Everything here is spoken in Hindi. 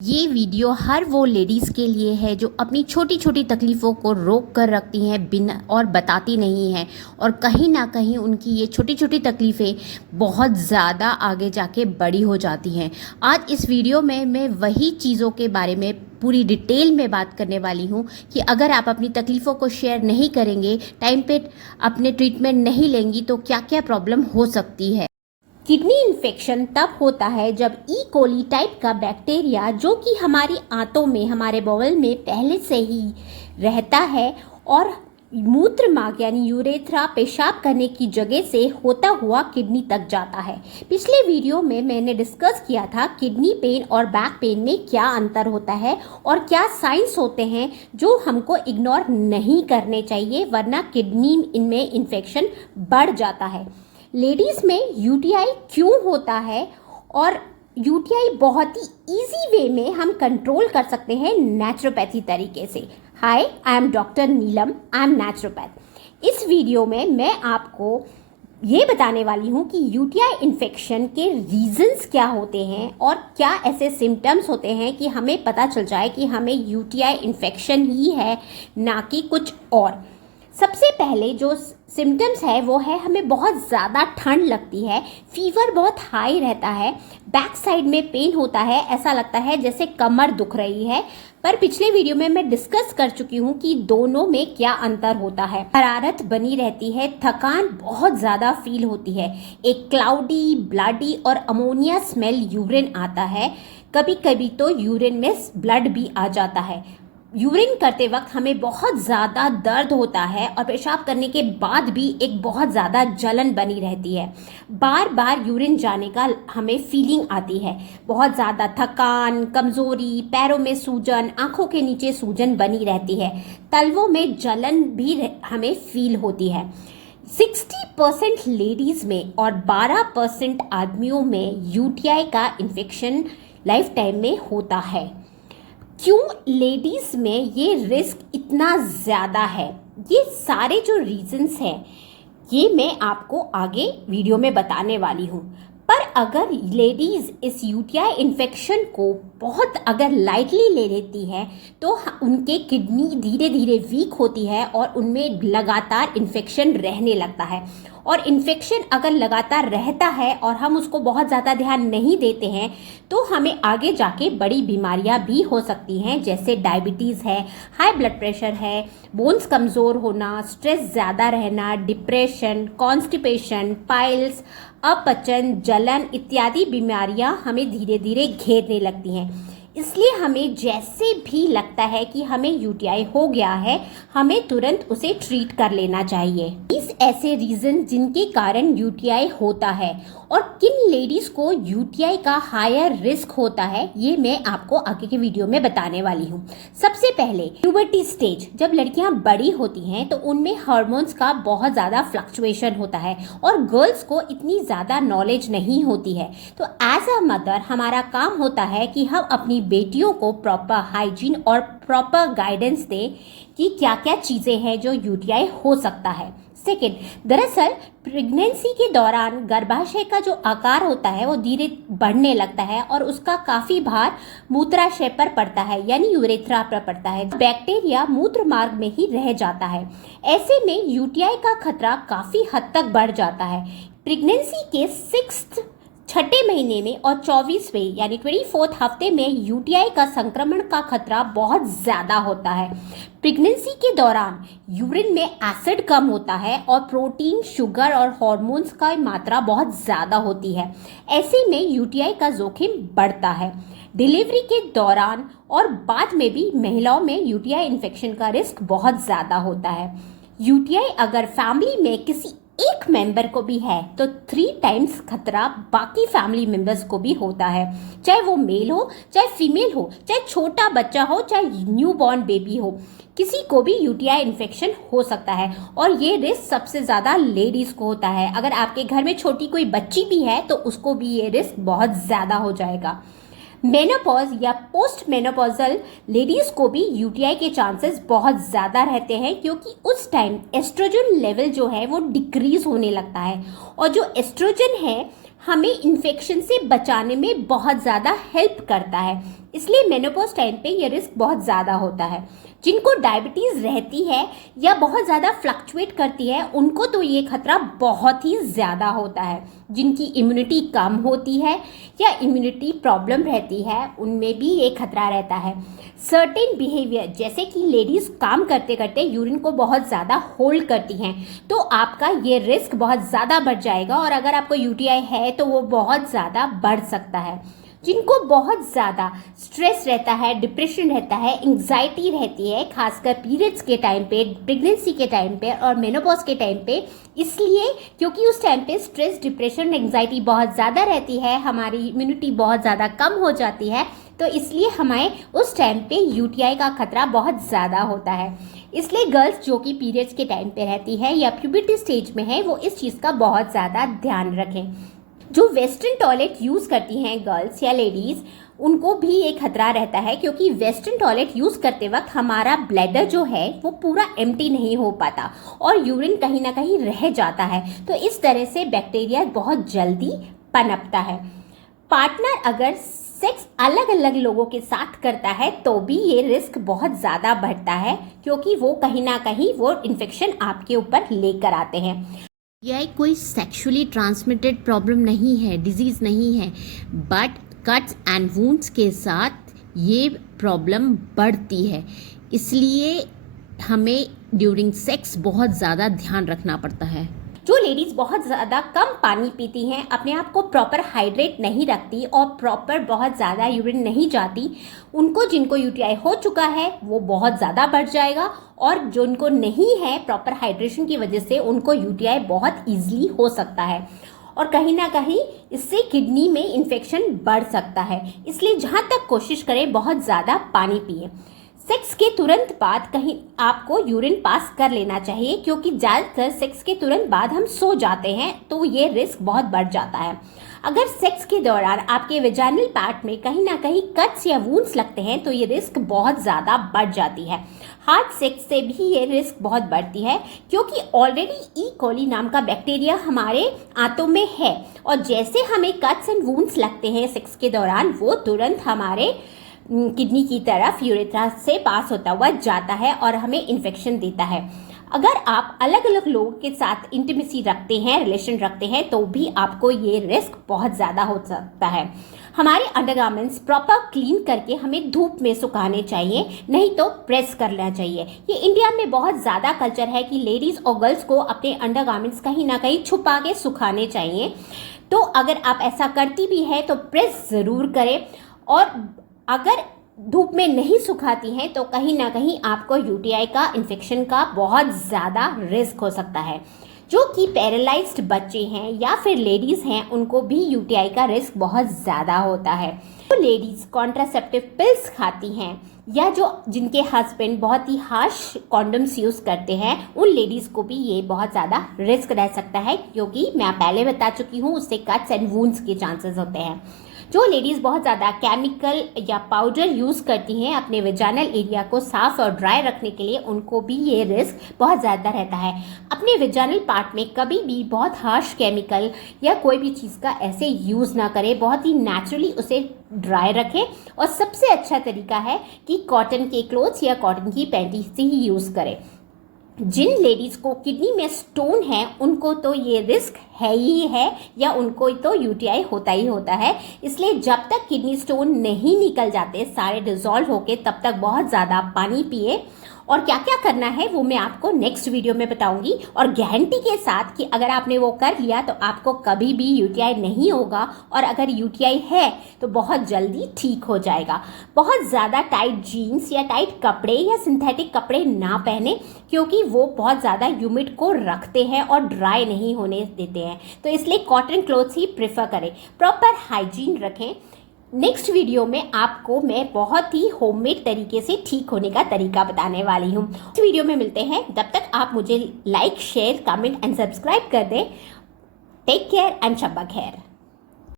ये वीडियो हर वो लेडीज़ के लिए है जो अपनी छोटी छोटी तकलीफ़ों को रोक कर रखती हैं बिना और बताती नहीं हैं, और कहीं ना कहीं उनकी ये छोटी छोटी तकलीफ़ें बहुत ज़्यादा आगे जाके बड़ी हो जाती हैं। आज इस वीडियो में मैं वही चीज़ों के बारे में पूरी डिटेल में बात करने वाली हूँ कि अगर आप अपनी तकलीफ़ों को शेयर नहीं करेंगे, टाइम पे अपने ट्रीटमेंट नहीं लेंगी, तो क्या क्या प्रॉब्लम हो सकती है। किडनी इन्फेक्शन तब होता है जब ई कोली टाइप का बैक्टीरिया, जो कि हमारी आंतों में, हमारे बाउल में पहले से ही रहता है, और मूत्र मार्ग यानी यूरेथ्रा, पेशाब करने की जगह से होता हुआ किडनी तक जाता है। पिछले वीडियो में मैंने डिस्कस किया था किडनी पेन और बैक पेन में क्या अंतर होता है और क्या साइंस होते हैं जो हमको इग्नोर नहीं करने चाहिए, वरना किडनी इनमें इन्फेक्शन बढ़ जाता है। लेडीज़ में यूटीआई क्यों होता है और यूटीआई बहुत ही इजी वे में हम कंट्रोल कर सकते हैं नेचुरोपैथी तरीके से। Hi, I am doctor Neelam, I am naturopath. इस वीडियो में मैं आपको ये बताने वाली हूँ कि यूटीआई इन्फेक्शन के रीजंस क्या होते हैं और क्या ऐसे सिम्टम्स होते हैं कि हमें पता चल जाए कि हमें यूटीआई इन्फेक्शन ही है, ना कि कुछ और। सबसे पहले जो सिम्टम्स है वो है, हमें बहुत ज़्यादा ठंड लगती है, फीवर बहुत हाई रहता है, बैक साइड में पेन होता है, ऐसा लगता है जैसे कमर दुख रही है। पर पिछले वीडियो में मैं डिस्कस कर चुकी हूँ कि दोनों में क्या अंतर होता है। हरारत बनी रहती है, थकान बहुत ज़्यादा फील होती है, एक क्लाउडी, ब्लडी और अमोनिया स्मेल यूरिन आता है, कभी कभी तो यूरिन में ब्लड भी आ जाता है। यूरिन करते वक्त हमें बहुत ज़्यादा दर्द होता है और पेशाब करने के बाद भी एक बहुत ज़्यादा जलन बनी रहती है। बार बार यूरिन जाने का हमें फीलिंग आती है, बहुत ज़्यादा थकान, कमज़ोरी, पैरों में सूजन, आँखों के नीचे सूजन बनी रहती है, तलवों में जलन भी हमें फील होती है। 60% लेडीज़ में और 12% आदमियों में यूटीआई का इन्फेक्शन लाइफ टाइम में होता है। क्यों लेडीज में ये रिस्क इतना ज़्यादा है? ये सारे जो रीजंस हैं ये मैं आपको आगे वीडियो में बताने वाली हूँ। पर अगर लेडीज़ इस यूटीआई इन्फेक्शन को बहुत अगर लाइटली ले लेती है तो उनके किडनी धीरे धीरे वीक होती है और उनमें लगातार इन्फेक्शन रहने लगता है। और इन्फेक्शन अगर लगातार रहता है और हम उसको बहुत ज़्यादा ध्यान नहीं देते हैं तो हमें आगे जाके बड़ी बीमारियां भी हो सकती हैं, जैसे डायबिटीज़ है, हाई ब्लड प्रेशर है, बोन्स कमज़ोर होना, स्ट्रेस ज़्यादा रहना, डिप्रेशन, कॉन्स्टिपेशन, पाइल्स, अपचन, जलन इत्यादि बीमारियां हमें धीरे धीरे घेरने लगती हैं। इसलिए हमें जैसे भी लगता है कि हमें यूटीआई हो गया है, हमें तुरंत उसे ट्रीट कर लेना चाहिए। इस ऐसे रीज़न जिनके कारण यूटीआई होता है और किन लेडीज़ को यूटीआई का हायर रिस्क होता है, ये मैं आपको आगे के वीडियो में बताने वाली हूँ। सबसे पहले प्यूबर्टी स्टेज, जब लड़कियाँ बड़ी होती हैं तो उनमें हार्मोन्स का बहुत ज़्यादा फ्लक्चुएशन होता है और गर्ल्स को इतनी ज़्यादा नॉलेज नहीं होती है। तो एज अ मदर हमारा काम होता है कि हम अपनी बेटियों को प्रॉपर हाइजीन और प्रॉपर गाइडेंस दें कि क्या क्या चीज़ें हैं जो यूटीआई हो सकता है। सेकेंड, दरअसल प्रेगनेंसी के दौरान गर्भाशय का जो आकार होता है वो धीरे बढ़ने लगता है और उसका काफ़ी भार मूत्राशय पर पड़ता है, यानी यूरेथ्रा पर पड़ता है। बैक्टीरिया मूत्र मार्ग में ही रह जाता है। ऐसे में यूटीआई का खतरा काफ़ी हद तक बढ़ जाता है। प्रेगनेंसी के छठे महीने में और 24वें यानी 24th हफ्ते में यूटीआई का संक्रमण का खतरा बहुत ज़्यादा होता है। प्रेगनेंसी के दौरान यूरिन में एसिड कम होता है और प्रोटीन, शुगर और हार्मोन्स का मात्रा बहुत ज़्यादा होती है। ऐसे में यूटीआई का जोखिम बढ़ता है। डिलीवरी के दौरान और बाद में भी महिलाओं में यूटीआई इन्फेक्शन का रिस्क बहुत ज़्यादा होता है। यूटीआई अगर फैमिली में किसी एक मेंबर को भी है तो 3 टाइम्स खतरा बाकी फैमिली मेंबर्स को भी होता है, चाहे वो मेल हो, चाहे फीमेल हो, चाहे छोटा बच्चा हो, चाहे न्यू बॉर्न बेबी हो, किसी को भी यूटीआई इन्फेक्शन हो सकता है। और ये रिस्क सबसे ज़्यादा लेडीज़ को होता है। अगर आपके घर में छोटी कोई बच्ची भी है तो उसको भी ये रिस्क बहुत ज़्यादा हो जाएगा। मेनोपॉज या पोस्ट मेनोपॉजल लेडीज़ को भी यूटीआई के चांसेस बहुत ज़्यादा रहते हैं, क्योंकि उस टाइम एस्ट्रोजन लेवल जो है वो डिक्रीज होने लगता है और जो एस्ट्रोजन है हमें इन्फेक्शन से बचाने में बहुत ज़्यादा हेल्प करता है। इसलिए मेनोपॉज टाइम पे ये रिस्क बहुत ज़्यादा होता है। जिनको डायबिटीज़ रहती है या बहुत ज़्यादा फ्लक्चुएट करती है उनको तो ये खतरा बहुत ही ज़्यादा होता है। जिनकी इम्यूनिटी कम होती है या इम्यूनिटी प्रॉब्लम रहती है उनमें भी ये खतरा रहता है। सर्टेन बिहेवियर जैसे कि लेडीज़ काम करते करते यूरिन को बहुत ज़्यादा होल्ड करती हैं तो आपका ये रिस्क बहुत ज़्यादा बढ़ जाएगा और अगर आपको यूटीआई है तो वो बहुत ज़्यादा बढ़ सकता है। जिनको बहुत ज़्यादा स्ट्रेस रहता है, डिप्रेशन रहता है, एंग्जाइटी रहती है, खासकर पीरियड्स के टाइम पे, प्रेगनेंसी के टाइम पे और मेनोपॉज के टाइम पे, इसलिए क्योंकि उस टाइम पे स्ट्रेस, डिप्रेशन, एंग्जाइटी बहुत ज़्यादा रहती है, हमारी इम्यूनिटी बहुत ज़्यादा कम हो जाती है, तो इसलिए हमें उस टाइम पे यूटीआई का खतरा बहुत ज़्यादा होता है। इसलिए गर्ल्स जो कि पीरियड्स के टाइम पे रहती है या प्यूबर्टी स्टेज में है वो इस चीज़ का बहुत ज़्यादा ध्यान रखें। जो वेस्टर्न टॉयलेट यूज़ करती हैं गर्ल्स या लेडीज़ उनको भी एक खतरा रहता है क्योंकि वेस्टर्न टॉयलेट यूज़ करते वक्त हमारा ब्लैडर जो है वो पूरा एम्प्टी नहीं हो पाता और यूरिन कहीं ना कहीं रह जाता है, तो इस तरह से बैक्टीरिया बहुत जल्दी पनपता है। पार्टनर अगर सेक्स अलग अलग लोगों के साथ करता है तो भी ये रिस्क बहुत ज़्यादा बढ़ता है क्योंकि वो कहीं ना कहीं वो इन्फेक्शन आपके ऊपर लेकर आते हैं। यह कोई सेक्सुअली ट्रांसमिटेड प्रॉब्लम नहीं है, डिजीज़ नहीं है, बट कट्स एंड वुंड्स के साथ ये प्रॉब्लम बढ़ती है। इसलिए हमें ड्यूरिंग सेक्स बहुत ज़्यादा ध्यान रखना पड़ता है। जो लेडीज़ बहुत ज़्यादा कम पानी पीती हैं, अपने आप को प्रॉपर हाइड्रेट नहीं रखती और प्रॉपर बहुत ज़्यादा यूरिन नहीं जाती, उनको जिनको यूटीआई हो चुका है वो बहुत ज़्यादा बढ़ जाएगा और जो उनको नहीं है प्रॉपर हाइड्रेशन की वजह से उनको यूटीआई बहुत ईजिली हो सकता है और कहीं ना कहीं इससे किडनी में इन्फेक्शन बढ़ सकता है। इसलिए जहाँ तक कोशिश करें बहुत ज़्यादा पानी पिए। सेक्स के तुरंत बाद कहीं आपको यूरिन पास कर लेना चाहिए क्योंकि ज़्यादातर सेक्स के तुरंत बाद हम सो जाते हैं तो ये रिस्क बहुत बढ़ जाता है। अगर सेक्स के दौरान आपके वेजाइनल पार्ट में कहीं ना कहीं कट्स या वुंड्स लगते हैं तो ये रिस्क बहुत ज़्यादा बढ़ जाती है। हार्ड सेक्स से भी ये रिस्क बहुत बढ़ती है क्योंकि ऑलरेडी ई कोली नाम का बैक्टीरिया हमारे आंतों में है और जैसे हमें कट्स एंड वुंड्स लगते हैं सेक्स के दौरान वो तुरंत हमारे किडनी की तरफ यूरेथ्रा से पास होता हुआ जाता है और हमें इन्फेक्शन देता है। अगर आप अलग अलग लोगों के साथ इंटीमेसी रखते हैं, रिलेशन रखते हैं तो भी आपको ये रिस्क बहुत ज़्यादा हो सकता है। हमारे अंडरगारमेंट्स प्रॉपर क्लीन करके हमें धूप में सुखाने चाहिए, नहीं तो प्रेस करना चाहिए। ये इंडिया में बहुत ज़्यादा कल्चर है कि लेडीज़ और गर्ल्स को अपने अंडरगारमेंट्स कहीं ना कहीं छुपा के सुखाने चाहिए, तो अगर आप ऐसा करती भी है तो प्रेस ज़रूर करें और अगर धूप में नहीं सुखाती हैं तो कहीं ना कहीं आपको यूटीआई का इन्फेक्शन का बहुत ज़्यादा रिस्क हो सकता है। जो कि पैरालाइज्ड बच्चे हैं या फिर लेडीज़ हैं उनको भी यूटीआई का रिस्क बहुत ज़्यादा होता है। तो लेडीज़ कॉन्ट्रासेप्टिव पिल्स खाती हैं या जो जिनके हस्बैंड बहुत ही हार्श कॉन्डम्स यूज़ करते हैं उन लेडीज़ को भी ये बहुत ज़्यादा रिस्क रह सकता है क्योंकि मैं पहले बता चुकी हूँ उससे कट्स एंड वुंड्स के चांसेस होते हैं। जो लेडीज़ बहुत ज़्यादा केमिकल या पाउडर यूज़ करती हैं अपने वेजाइनल एरिया को साफ़ और ड्राई रखने के लिए उनको भी ये रिस्क बहुत ज़्यादा रहता है। अपने वेजाइनल पार्ट में कभी भी बहुत हार्श केमिकल या कोई भी चीज़ का ऐसे यूज़ ना करें, बहुत ही नेचुरली उसे ड्राई रखें और सबसे अच्छा तरीका है कि कॉटन के क्लोथ्स या कॉटन की पैंटीज से ही यूज़ करें। जिन लेडीज़ को किडनी में स्टोन है उनको तो ये रिस्क है ही है या उनको तो यूटीआई होता ही होता है। इसलिए जब तक किडनी स्टोन नहीं निकल जाते सारे डिज़ोल्व होके तब तक बहुत ज़्यादा पानी पिए और क्या क्या करना है वो मैं आपको नेक्स्ट वीडियो में बताऊंगी और गारंटी के साथ कि अगर आपने वो कर लिया तो आपको कभी भी यूटीआई नहीं होगा और अगर यूटीआई है तो बहुत जल्दी ठीक हो जाएगा। बहुत ज़्यादा टाइट जीन्स या टाइट कपड़े या सिंथेटिक कपड़े ना पहने क्योंकि वो बहुत ज़्यादा ह्यूमिड को रखते हैं और ड्राई नहीं होने देते हैं, तो इसलिए कॉटन क्लोथ्स ही प्रेफर करें। प्रॉपर हाइजीन रखें। नेक्स्ट वीडियो में आपको मैं बहुत ही होममेड तरीके से ठीक होने का तरीका बताने वाली हूँ। इस वीडियो में मिलते हैं, तब तक आप मुझे like, share, comment and subscribe कर दें। टेक केयर एंड शब्बा खैर।